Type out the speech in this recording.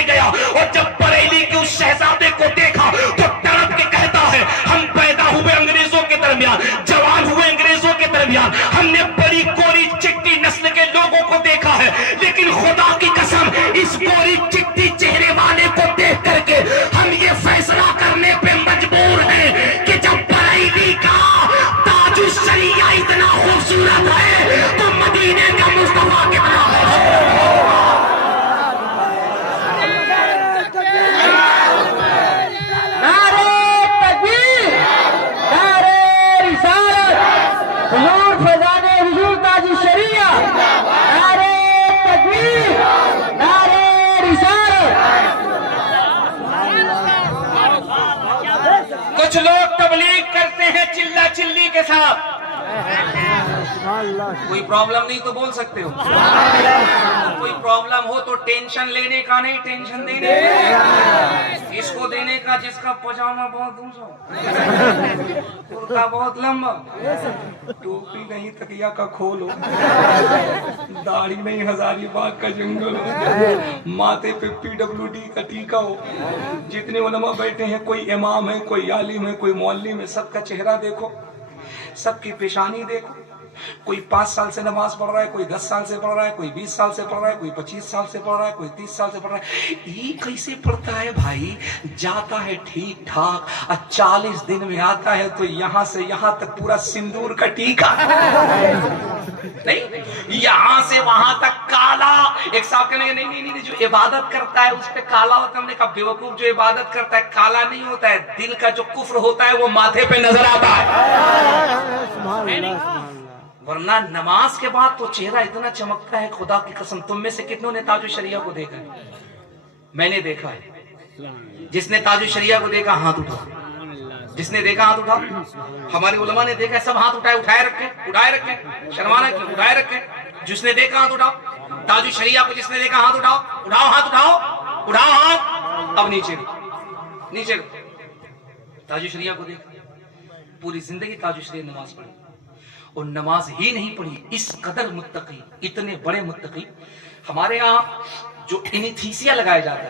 لیے گیا اور جب بریلی کے اس شہزادے کو دیکھا تو تڑپ کے کہتا ہے ہم پیدا ہوئے انگریزوں کے درمیان، جوان ہوئے انگریزوں کے درمیان، ہم نے بڑی کوری چٹی نسل کے لوگوں کو دیکھا ہے، لیکن خدا کی قسم اس کوری چٹی چہرے والے کو دیکھ کر کے ہم یہ فیصلہ کرنے پہ مجبور ہیں کہ جب بریلی کا تاج الشریعہ اتنا خوبصورت ہے تو مدینے کا مصطفیٰ کتنا ہے۔ کچھ لوگ تبلیغ کرتے ہیں چلا چلی کے ساتھ، کوئی پرابلم نہیں تو بول سکتے ہو، کوئی پرابلم ہو تو ٹینشن لینے کا نہیں، ٹینشن دینے کا، اس کو دینے کا جس کا پجامہ بہت اونچا، کرتا بہت لمبا، ٹوپی نہیں تکیا کا کھول ہو، داڑھی نہیں ہزاری باغ کا جنگل ہو، ماتھے پہ PWD کا ٹیکا ہو، جتنے علماء بیٹھے ہیں کوئی امام ہے، کوئی عالم ہے، کوئی معلم ہے، سب کا چہرہ دیکھو، سب کی پیشانی دیکھو، کوئی 5 سال سے نماز پڑھ رہا ہے، کوئی 10 سال سے پڑھ رہا ہے، کوئی 20 سال سے پڑھ رہا ہے، کوئی 25 سال سے پڑھ رہا ہے، کوئی 30 سال سے پڑھ رہا ہے، یہ کیسے پڑھتا ہے بھائی؟ جاتا ہے ٹھیک ٹھاک، 40 دن میں آتا ہے تو یہاں سے یہاں تک پورا سندور کا ٹیکا، نہیں یہاں سے وہاں تک کالا۔ ایک صاحب کہنے گے نہیں جو عبادت کرتا ہے اس پہ کالا ہوتا ہے، ہم نے کہا بیوقوف، جو عبادت کرتا ہے کالا نہیں ہوتا ہے، دل کا جو کفر ہوتا ہے وہ ماتھے پہ نظر آتا ہے، ورنہ نماز کے بعد تو چہرہ اتنا چمکتا ہے، خدا کی قسم تم میں سے کتنوں نے تاج الشریعہ کو دیکھا ہے؟ میں نے دیکھا ہے، جس نے تاج الشریعہ کو دیکھا ہاتھ اٹھا، جس نے دیکھا ہاتھ اٹھا، ہمارے علماء نے دیکھا سب ہاتھ اٹھائے رکھے، شرمانا کیوں، اٹھائے رکھے، جس نے دیکھا ہاتھ اٹھاؤ، تاج الشریعہ کو جس نے دیکھا ہاتھ اٹھاؤ، ہاتھ ہاتھ، اب نیچے تاج الشریعہ کو دیکھا، پوری زندگی تاج الشریعہ نماز پڑھی، اور نماز ہی نہیں پڑھی، اس قدر متقی، اتنے بڑے متقی، ہمارے ہاں جو انیتھیسیا لگایا جاتا ہے